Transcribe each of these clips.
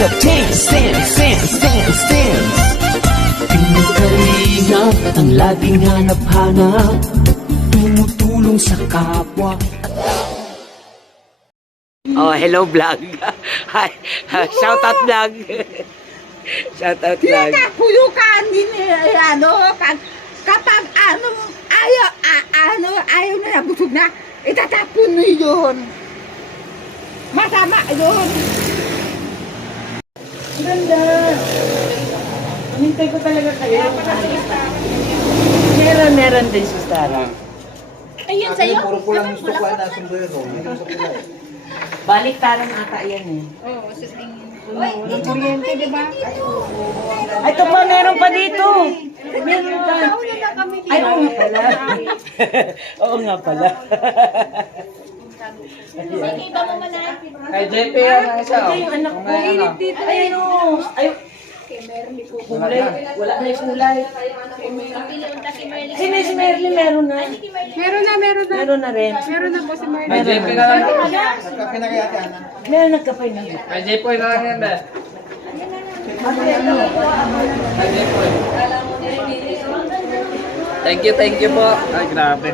of Kings, stands. Pinagkalingap at ang laging hanap-hanap, tumutulong sa kapwa. Oh, hello vlog. Hi, shout out vlog. Shout out vlog. Pinakakulukan din kapag ayaw na busog na, itatapon mo yun. Masama yun. Ganda! Hinintay ko talaga kayo. Meron din si Stara. Ayun sa'yo? Puro pulang gusto ko na sombrero. Hindi ko sa kulay. Baliktaran ata yan eh. Oo, sa tingin. Uy, kuryente, di ba? Ay, ito pa, meron pa dito. Meron pa. Ay, oo nga pala. Oo nga pala. Sige, iba mo man na. Kay JP yan ang isa. Ito yung anak ko. Ayun o. Ayun. Kulay. Wala na yung kulay. Si Merly meron na. Meron na rin. Kay JP na lang. Nagkape na kaya Tiana. Meron nagkapay na. Kay JP na lang yan ba? Kay JP. Thank you po. Ay, grabe.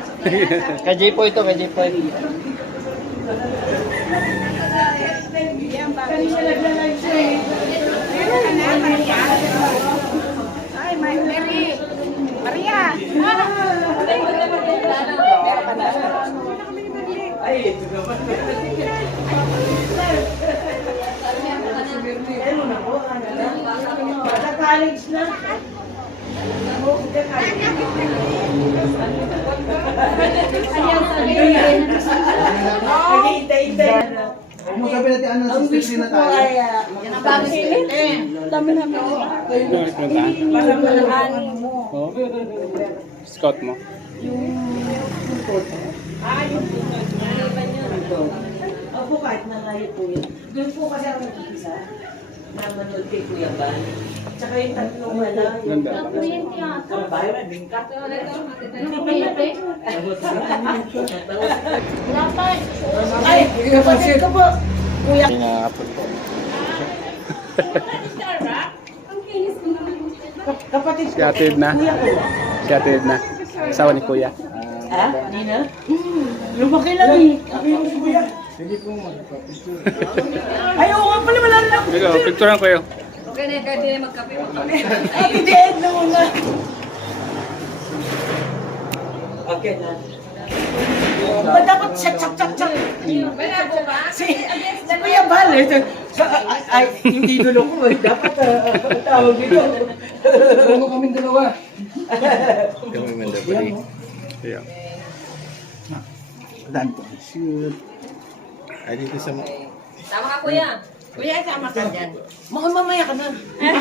Kay JP ito, kay JP. Kanina nagla-live siya eh. Ay, Mary. Maria. Ay, ito naman. Meron na po. Magka-college na. Nag-iintay-intay. Huwag mo sabi natin ano, Ang wish sister ko na po tayo. ay para malaman mo. Scout mo. Yung photo. Yung photo. Opo, kahit na layo po yun. Doon po kasi ako nag-iisa. Namanood kay Kuya Ban. Tsaka yung tatlong wala. Ganda. Kabayo na, bingka. Ay, kapatid ko po. Kuya. Pinakapot po. Kapatid Si Ate Edna. Kuya ko. Si Ate Edna. Asawa ni Kuya. Ha? Hindi na? Lumaki lang eh. Ako yung si Kuya. Ay, oo nga pala, wala na. Ikaw, picturean ko yun. Okay na, kahit hindi magkape. Ay, hindi, Edna muna. Okay na. Ba dapat siya, tsak. Si Kuya Bal, ay, hindi dulo ko. Dapat tawag dito. Ano kaming dalawa? Kami mandabali. Ayan. Dan po. Shoot. Ay, dito sa... Tama ka, kuya. Kuya, tama ka dyan. Mamaya ka na.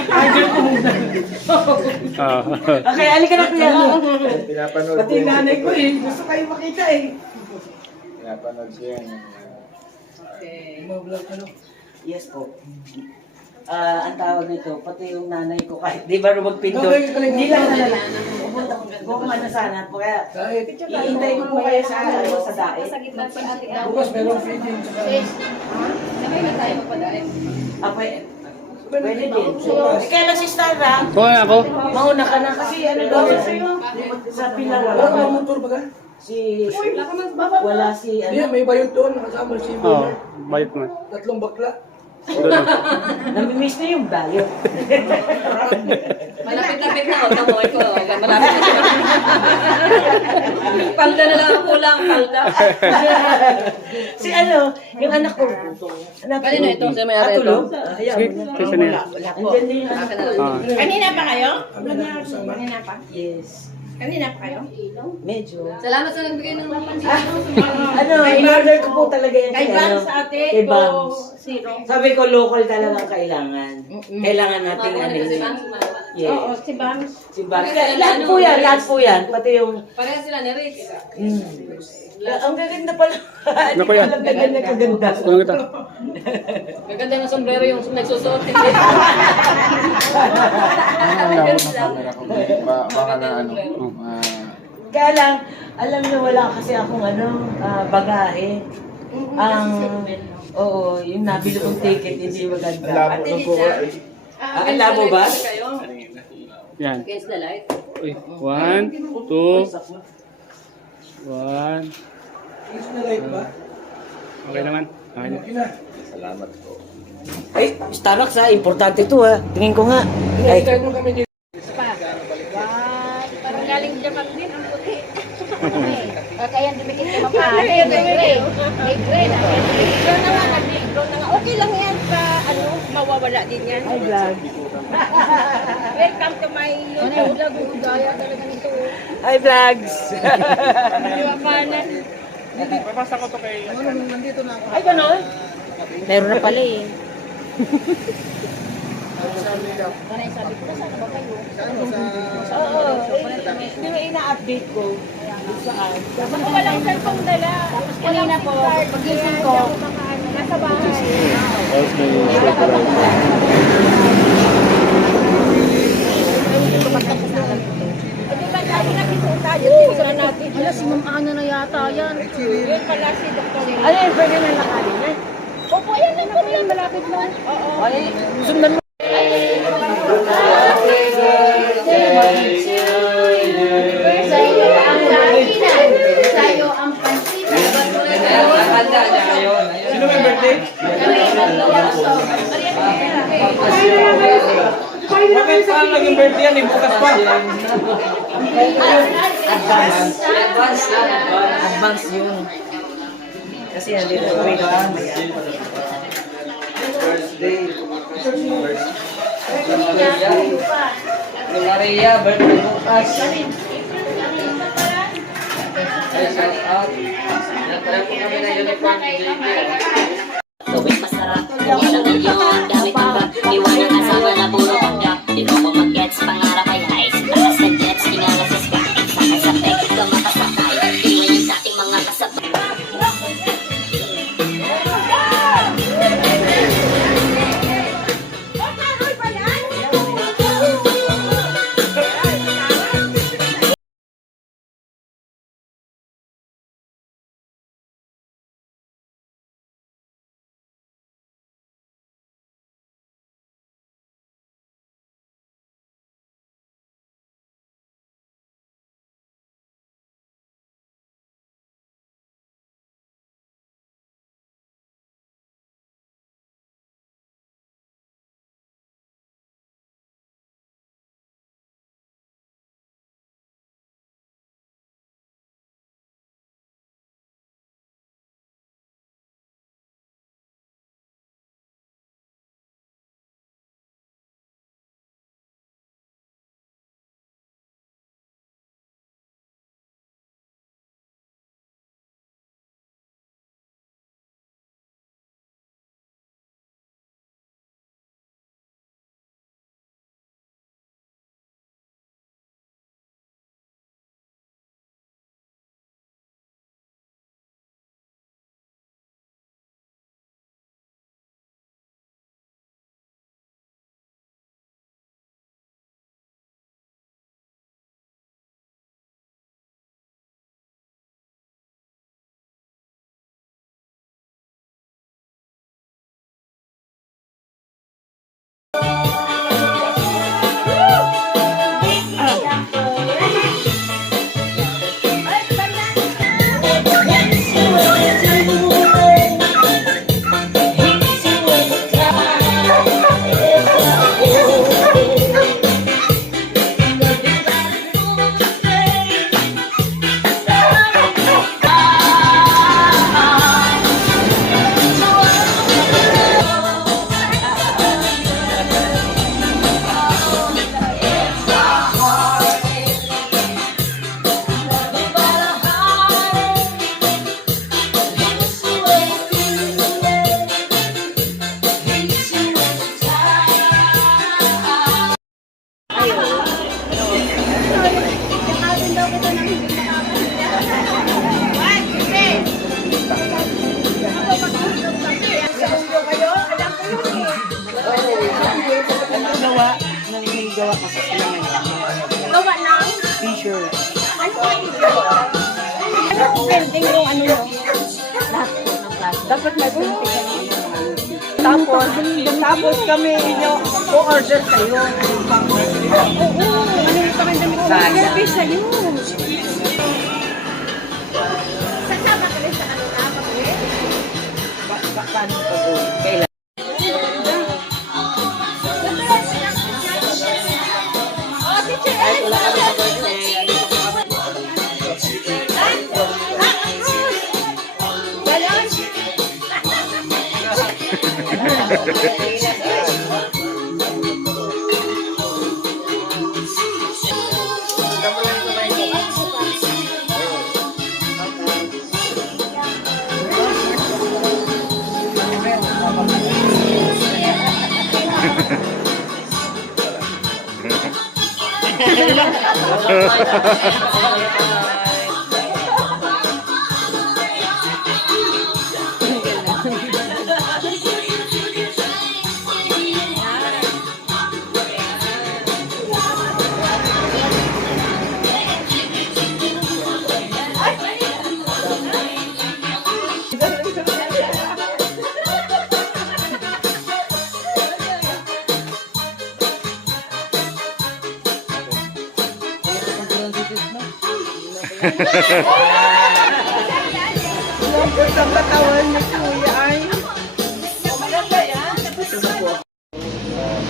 Ay, dyan ko muna. Ah. Okay, alika na Kuya. Pinapanood Pati yung nanay ko eh. Gusto kayo makita eh. Pinapanood ko yan. Yes po. Ang tawag nito, pati yung nanay ko kahit di ba magpindot. Hindi lang na kung ano sana po kaya. Iintay ko po kayo sa daet. Bukas meron feeding. Pwede din. Kaya lang si Stara, Kuha ako. mauna ka na kasi ano daw sa pila wala. motor ba ka? Si wala si Hindi, ano. may bayot doon. Nakasama si Oo, bayot mo. tatlong bakla. Doon. Namimiss na yung bayo. Malapit-lapit na, tamo ko. Malapit na. Palda na lang ang kulang, palda. Si ano, yung anak ko. Kanino ito? Sa may-ari ito? Ayaw. Sige, kasi na yan. Andyan din yung anak ko. Ah. Kanina pa kayo? Kanina pa? Yes. Kanina pa kayo? Medyo. Salamat sa nagbigay ng pansin. Ano, in-order ko po talaga yan Kay kay ano, Bams ate, kay ko Bams. zero. Sabi ko, local talaga ang kailangan. Kailangan natin ano Si yun. Bams. Yes. Oo, si Bams. Si Bams. Lahat po yan. Pati yung... Pareha sila ni Rick. Ang gaganda pala. Hindi Naku ko yan. alam na ganyan kaganda. Ano kita? Gaganda ng sombrero yung nagsusuot. Nakabot ng camera ko. Baka na ano. Kaya lang, alam niyo wala kasi akong ano, bagahe. Oo, yung nabili kong ticket, hindi maganda. Ang labo ba? Yan. Uy, 1, 2, 1. Okay naman. Okay na. Ay, Starbucks ha. Importante to ha. Tingin ko nga. Ay, Parang galing Japan din ang puti. Kaya dumikit ka pa. May gray. May gray na. Negro na nga, negro na nga. Okay lang yan sa ano, mawawala din yan. Ay, vlog. Welcome to my YouTube. Gaya talaga nito. hi vlogs. Iwapanan. Papasa ko to kay... Ay, gano'n? Meron na pala eh. Kanay sabi ko, nasaan ba kayo? Oo, di ba ina-update ko? Saan? Ako walang cellphone dala. Tapos kanina po, pagising ko, nasa bahay. Tapos may surprise. Di ba dahil nakisuot tayo, tingnan natin. Wala, si Ma'am Ana na yata yan. Yun pala si Dr. Ano yun? Pwede na nakarin yan? Opo, yan lang po yan, malapit lang. Oo. Ay, sundan mo. Sa'yo ang lakinan, sa'yo ang pansinan. Sino may birthday? Bakit saan naging birthday yan? Bukas pa. Advance yun. Kasi nandito ko may doon. Maria, birthday bukas. Ay, shout out. Nagpala po kami na uniform ni JP. Gawin masarap, hindi lang ngayon, gamit ang bag. Iwan ang asawa na puro panggap. Di ko mag-gets, pangarap ay high. Takas na jets, tingala sa sky. Sakay sa peg, ikaw makasakay. Iwan yung sa ating mga kasabay. Gawa ng T-shirt. ano ba ito? Ano po building yung ano yun? Lahat po ng klase. Dapat may pintigan. Tapos kami order kayo. Sayang. Sa'yo. Paano pa po? Kailan? Ay, wala kami sa birthday. Ang katawan ni Kuya ay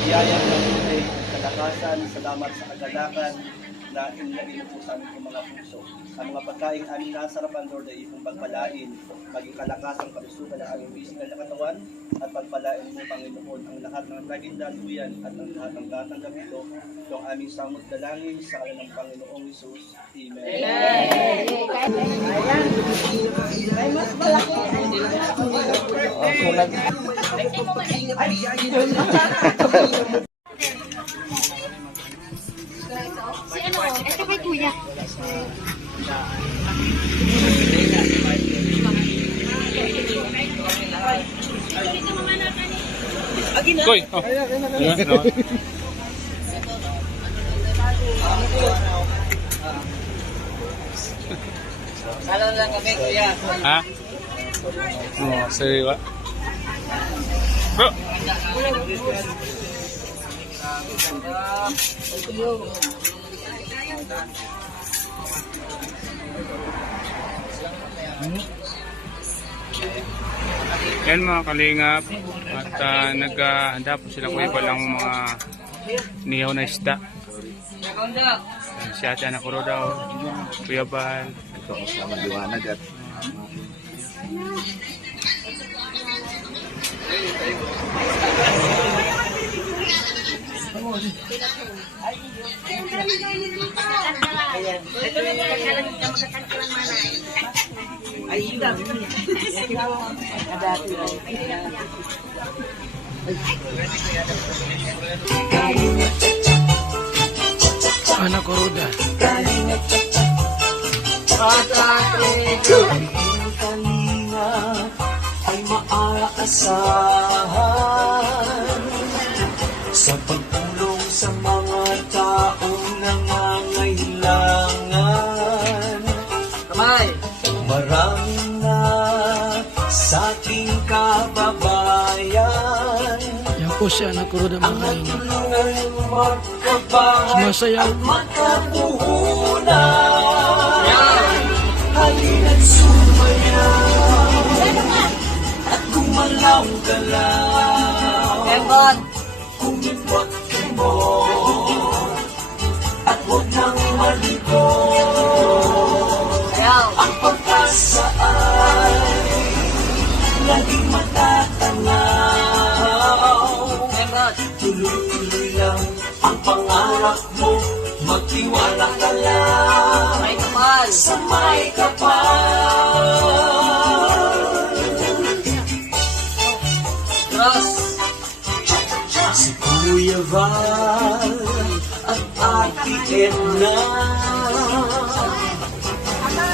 biyaya ng buhay, kalakasan, salamat sa kagalakan na inilagay po sa aming mga puso. Ang mga pagkaing aming nasarapan, Lord, ay ipong pagpalain, maging kalakasan, kalusugan ng aming physical na katawan, at pagpalain mo, Panginoon, ang lahat ng naging daluyan at ang lahat ng tatanggap ito, itong aming samot dalangin sa ngalan ng Panginoong Hesus. Amen. ay mas malaki. Ito kay Kuya. Koy! Oh. Ayan, no? Salon lang kami, kuya. Ha? Oh, sariwa. Bro! Yan mga kalingap at naghahanda po sila kuya palang mga niyaw na isda. Si Ate Ana Kuro daw, Kuya Bal. Ito ako sa maliwanag at Ana Kuruda. Kalinga ay maaasahan sa pagtulong sa mga taong nangangailangan. Kamay. Marami na sa ating kababayan Yan po si Ana Kuruda mga ang kalingap. natulungan magkabahay Sumasayaw. at magkapuhunan. Halina't sumayaw at gumalaw-galaw. Ebon. Kumipot-kimot at huwag nang malikot. Ayaw. Ang pagkasa ay laging matatanaw. Ebon. Tuloy-tuloy lang ang pangarap mo, magtiwala ka lang May kapal. sa may kapal. Cross. Si Kuya Val at Ate Edna,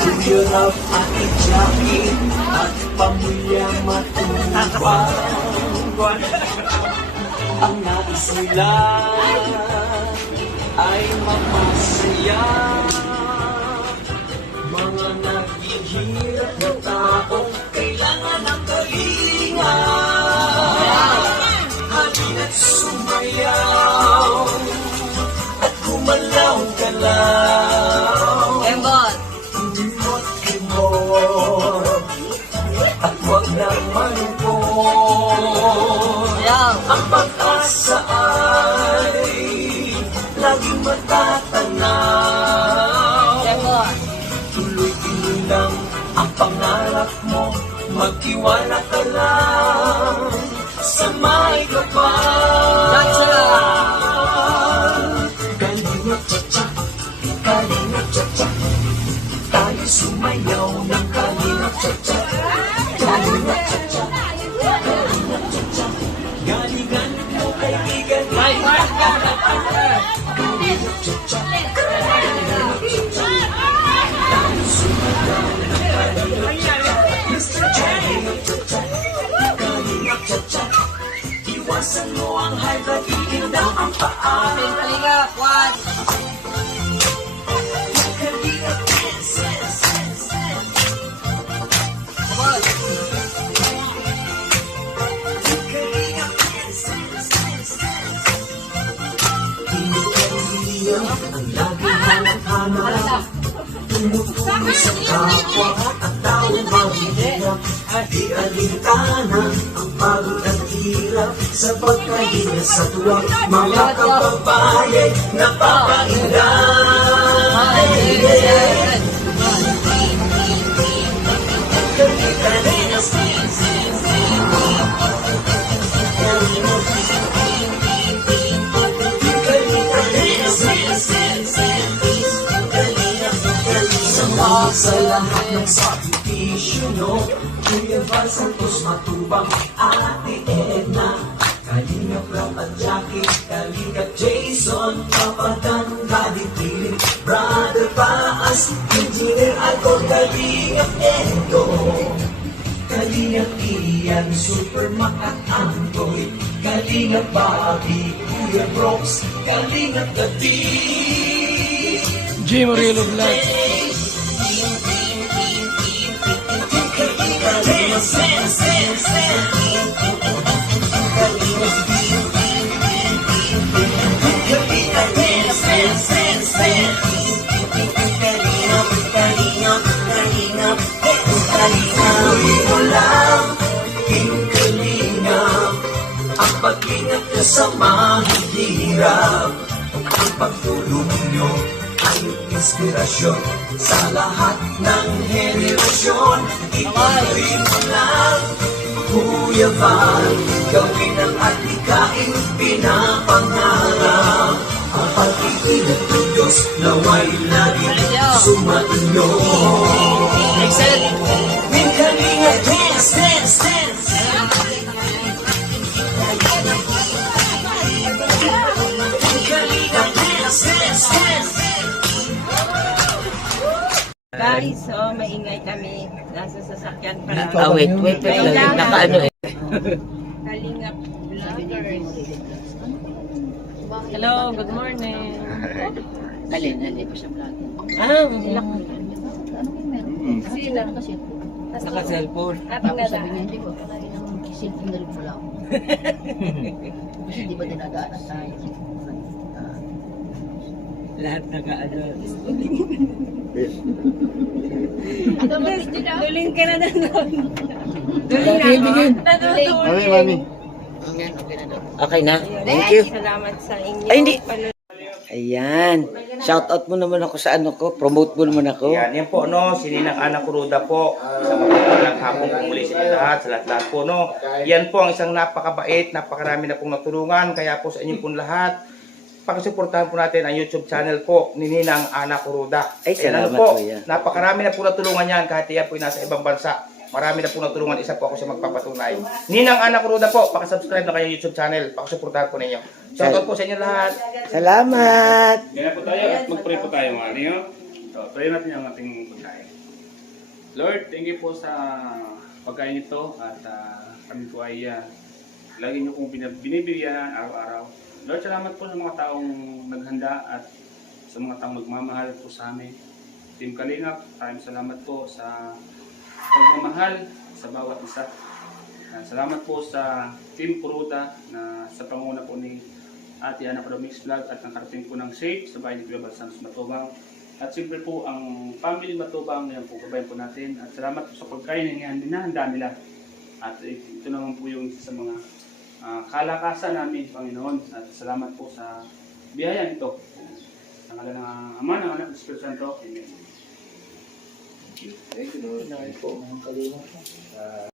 Kuya Rap, Ate Jackie at pamilya Matubang. Ang nais nila ay mapasaya mga naghihirap na taong kailangan ng kalinga. mo, magtiwala ka lang sa may kapal. Kalinga cha-cha, kalinga cha-cha, tayo sumayaw ng kalinga cha-cha. Kalinga cha-cha, kalinga cha-cha, galingan mo kaibigan. Kalinga cha-cha, kalinga cha-cha, tayo sumayaw ng kalinga cha-cha. Mr. Kalinga cha-cha, kalinga cha-cha, iwasan mo ang high blood, iinda ang paa. Kalinga, one. Kalinga, dance, dance, dance, dance. Come on. Kalinga, dance, dance, dance, dance. Hindi kalinga ang lagi hanap-hanap. Tumutulong sa kapwa at taong mahihirap. Di alintana ang pagod at hirap sa pagkahinga sa tuwang mga kababayan napapahirap. Sa lahat ng sakripisyo, no? Kuya Val Santos Matubang, Ate Edna, Kalingap Rap at Jackie, Kalingap Jason, Papadan, Daddy Philip, Brother Paas, Engineer Alco, Kalingap Edo, Kalingap Ian, Super Mac at Antoy, Kalingap Bobby, Kuya Brooks, Kalingap Gati, G. Morillo Vlog. Ang pag-ingat ka sa mahihirap, ang pagtulong nyo ay inspirasyon sa lahat ng henerasyon. Ituloy mo lang, Kuya Val, gawin ang atikaing pinapangarap. Ang pag-ibig ng Diyos naway laging sumainyo. Min Kalinga, dance, dance, dance. Min Kalinga, dance, dance, dance. Guys, so maingay kami. Nasa sasakyan pa lang. Wait. Nakaano eh. Kalingap Vloggers. Hello, good morning. Alin po siya vlog. Sino? Naka-cellphone. Ating nada. Hindi ko, cellphone na rin pala ako. Kasi di ba dinadaanan tayo? Lahat naka-ano. Duling ka na doon. Duling na. Duling. Okay na? Thank you. Salamat sa inyo. Ay, hindi. Ayan. Shoutout mo naman ako sa ano ko. Promote mo naman ako. Yan po, no, si Ninang Ana Kuruda po, sa magpapalang hapon po muli sa inyo lahat, sa lahat-lahat po, no. Yan po ang isang napakabait, napakarami na pong natulungan, kaya po sa inyo pong lahat, pakisuportahan po natin ang YouTube channel po ni Ninang Ana Kuruda. Ay, salamat po, po yan. napakarami na po natulungan yan, kahit yan po nasa ibang bansa. Marami na po natulungan, isa po ako siya magpapatunay. Ninang Ana Kuruda po, pakisubscribe na kayo YouTube channel, pakisuportahan po ninyo. Shoutout po sa inyo lahat. Salamat. Ganyan po tayo at mag-pray po tayo mga niyo. So, pray natin ang ating pagkain. Lord, thank you po sa pagkain ito at kami po ay lagi niyo pong binibigyan araw-araw. Lord, salamat po sa mga taong naghanda at sa mga taong nagmamahal po sa amin. Team Kalingap, maraming salamat po sa pagmamahal sa bawat isa. Salamat po sa Team Kuruda na sa panguna po ni Ate Ana Mix Vlog at nakarating po ng safe sa bahay ni Kuya Val Santos Matubang. At siyempre po ang family Matubang, yan po kabayan po natin. At salamat po sa pagkain na hinahanda nila. At ito naman po yung isa sa mga kalakasan namin, Panginoon. At salamat po sa biyaya nito. Sa ngalan ng Ama, ng Anak, ng Espiritu Santo. Amen. Thank you Lord. Namin po mga kalingap.